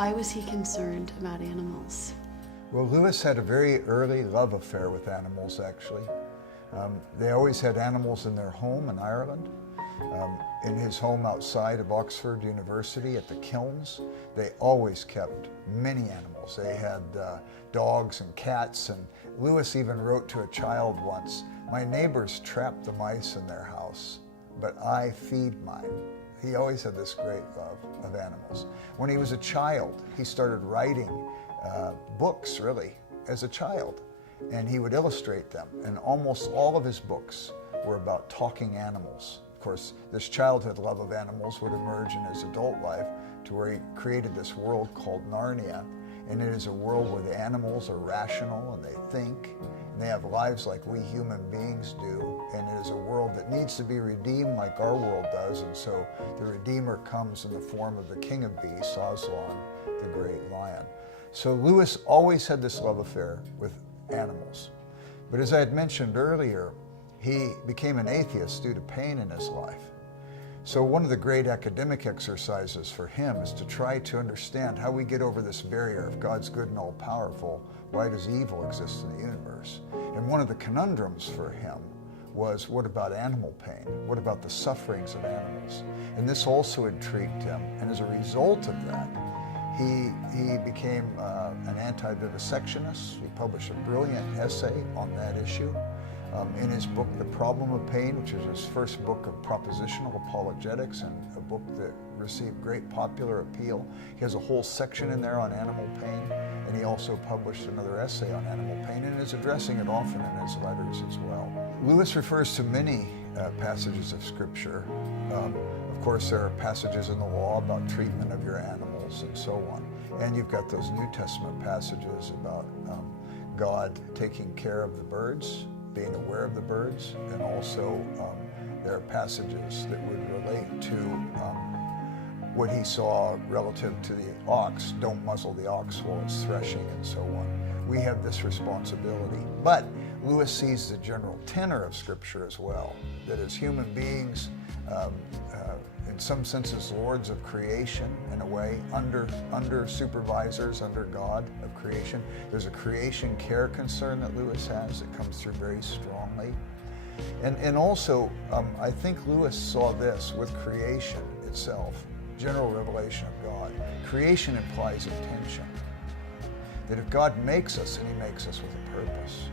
Why was he concerned about animals? Well, Lewis had a very early love affair with animals, actually. They always had animals in their home in Ireland. In his home outside of Oxford University at the Kilns, they always kept many animals. They had dogs and cats, and Lewis even wrote to a child once, "My neighbors trap the mice in their house, but I feed mine." He always had this great love of animals. When he was a child, he started writing books, really, as a child, and he would illustrate them, and almost all of his books were about talking animals. Of course, this childhood love of animals would emerge in his adult life to where he created this world called Narnia, and it is a world where the animals are rational and they think, and they have lives like we human beings do, and it is a world that needs to be redeemed like our world does, and so the Redeemer comes in the form of the King of Beasts, Aslan, the great lion. So Lewis always had this love affair with animals. But as I had mentioned earlier, he became an atheist due to pain in his life. So one of the great academic exercises for him is to try to understand how we get over this barrier of God's good and all-powerful. Why does evil exist in the universe? And one of the conundrums for him was, what about animal pain? What about the sufferings of animals? And this also intrigued him. And as a result of that, he became an anti-vivisectionist. He published a brilliant essay on that issue. In his book, The Problem of Pain, which is his first book of propositional apologetics and a book that received great popular appeal. He has a whole section in there on animal pain, and he also published another essay on animal pain and is addressing it often in his letters as well. Lewis refers to many passages of Scripture. Of course, there are passages in the law about treatment of your animals and so on. And you've got those New Testament passages about God taking care of the birds, being aware of the birds, and also there are passages that would relate to what he saw relative to the ox. Don't muzzle the ox while it's threshing and so on. We have this responsibility. But Lewis sees the general tenor of Scripture as well, that as human beings, in some senses lords of creation in a way, under supervisors, under God of creation. There's a creation care concern that Lewis has that comes through very strongly. And also, I think Lewis saw this with creation itself, general revelation of God. Creation implies intention. That if God makes us, and he makes us with a purpose.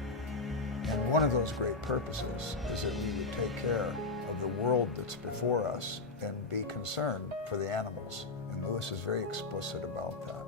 And one of those great purposes is that we would take care of the world that's before us and be concerned for the animals. And Lewis is very explicit about that.